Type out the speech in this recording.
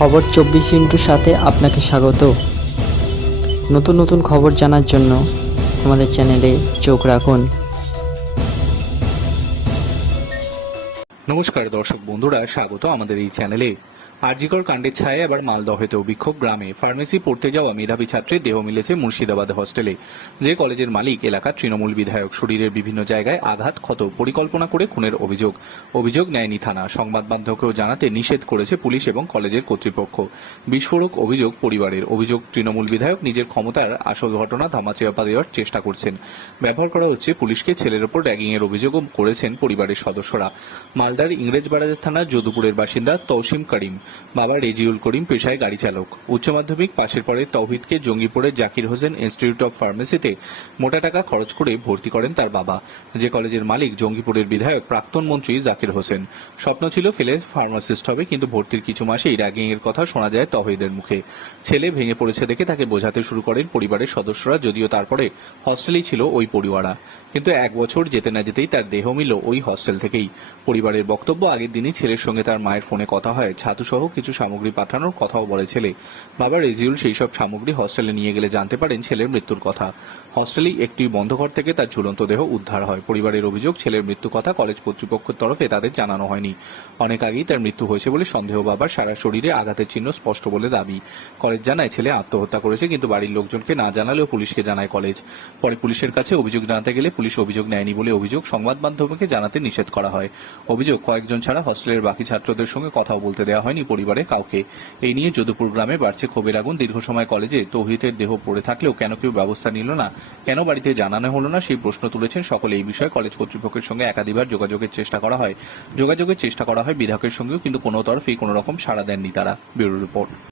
খবর 24 ইন্টুর সাথে আপনাকে স্বাগত। নতুন নতুন খবর জানার জন্য আমাদের চ্যানেলে চোখ রাখুন। নমস্কার দর্শক বন্ধুরা, স্বাগত আমাদের এই চ্যানেলে। আরজিকর কাণ্ডের ছায়ায় এবার মালদহেতেও বিক্ষোভ। গ্রামে ফার্মেসি পড়তে যাওয়া মেধাবী ছাত্রের দেহ মিলেছে মুর্শিদাবাদ হস্টেলে। যে কলেজের মালিক এলাকার তৃণমূল বিধায়ক, শরীরের বিভিন্ন জায়গায় আঘাত, ক্ষত, পরিকল্পনা করে খুনের অভিযোগ নেয়নি থানা। সংবাদ মাধ্যমকেও জানাতে নিষেধ করেছে পুলিশ এবং কলেজের কর্তৃপক্ষ। বিস্ফোরক অভিযোগ পরিবারের। অভিযোগ, তৃণমূল বিধায়ক নিজের ক্ষমতার আসল ঘটনা ধামাচাপা দেওয়ার চেষ্টা করছেন। ব্যবহার করা হচ্ছে পুলিশকে। ছেলের ওপর র্যাগিংয়ের অভিযোগও করেছেন পরিবারের সদস্যরা। মালদার ইংরেজবাজার থানার যদুপুরের বাসিন্দা তৌসিম করিম, বাবা রেজিউল করিম পেশায় গাড়ি চালক। উচ্চ মাধ্যমিক পাশের পরে তৌহিদকে জঙ্গিপুরের জাকির হোসেন ইনস্টিটিউট অব ফার্মেসিতে মোটা টাকা খরচ করে ভর্তি করেন তার বাবা। যে কলেজের মালিক জঙ্গিপুরের বিধায়ক প্রাক্তন মন্ত্রী জাকির হোসেন। স্বপ্ন ছিল ফেলে ফার্মাসিস্ট হবে, কিন্তু ভর্তির কিছু মাসেই র্যাগিং এর কথা শোনা যায় তৌহিদের মুখে। ছেলে ভেঙে পড়েছে দেখে তাকে বোঝাতে শুরু করেন পরিবারের সদস্যরা, যদিও তারপরে হস্টেলেই ছিল ওই পড়ুয়ারা। কিন্তু 1 বছর যেতে না যেতেই তার দেহ মিলল ওই হস্টেল থেকেই। পরিবারের বক্তব্য, আগের দিনই ছেলের সঙ্গে তার মায়ের ফোনে কথা হয়, ছাতুসহ কিছু সামগ্রী পাঠানোর কথাও বলে ছেলে। বাবা রেজিউল সেই সব সামগ্রী হস্টেলে নিয়ে গেলে জানতে পারেন ছেলের মৃত্যুর কথা। হস্টেলেই একটি বন্ধ ঘর থেকে তার ঝুলন্ত দেহ উদ্ধার হয়। পরিবারের অভিযোগ, ছেলের মৃত্যু কথা কলেজ কর্তৃপক্ষের তরফে তাদের জানানো হয়নি। অনেক আগেই তার মৃত্যু হয়েছে বলে সন্দেহ বাবার। সারা শরীরে আঘাতের চিহ্ন স্পষ্ট বলে দাবি। কলেজ জানায় ছেলে আত্মহত্যা করেছে, কিন্তু বাড়ির লোকজনকে না জানালেও পুলিশকে জানায় কলেজ। পরে পুলিশের কাছে অভিযোগ জানাতে গেলে পুলিশ অভিযোগ নেয়নি বলে অভিযোগ। সংবাদ মাধ্যমকে জানাতে নিষেধ করা হয়। অভিযোগ, কয়েকজন ছাড়া হস্টেলের বাকি ছাত্রদের সঙ্গে কথাও বলতে দেওয়া হয়নি পরিবারে কাউকে। এই নিয়ে যদুপুর গ্রামে বাড়ছে ক্ষোভের আগুন। দীর্ঘ সময় কলেজে তৌহিদের দেহ পড়ে থাকলেও কেন কেউ ব্যবস্থা নিল না, কেন বাড়িতে জানানো হলো না, সেই প্রশ্ন তুলেছেন সকলে। এই বিষয়ে কলেজ কর্তৃপক্ষের সঙ্গে একাধিকবার যোগাযোগের চেষ্টা করা হয় বিধায়কের সঙ্গেও, কিন্তু কোনো তরফেই কোনো রকম সাড়া দেননি তারা। Bureau report.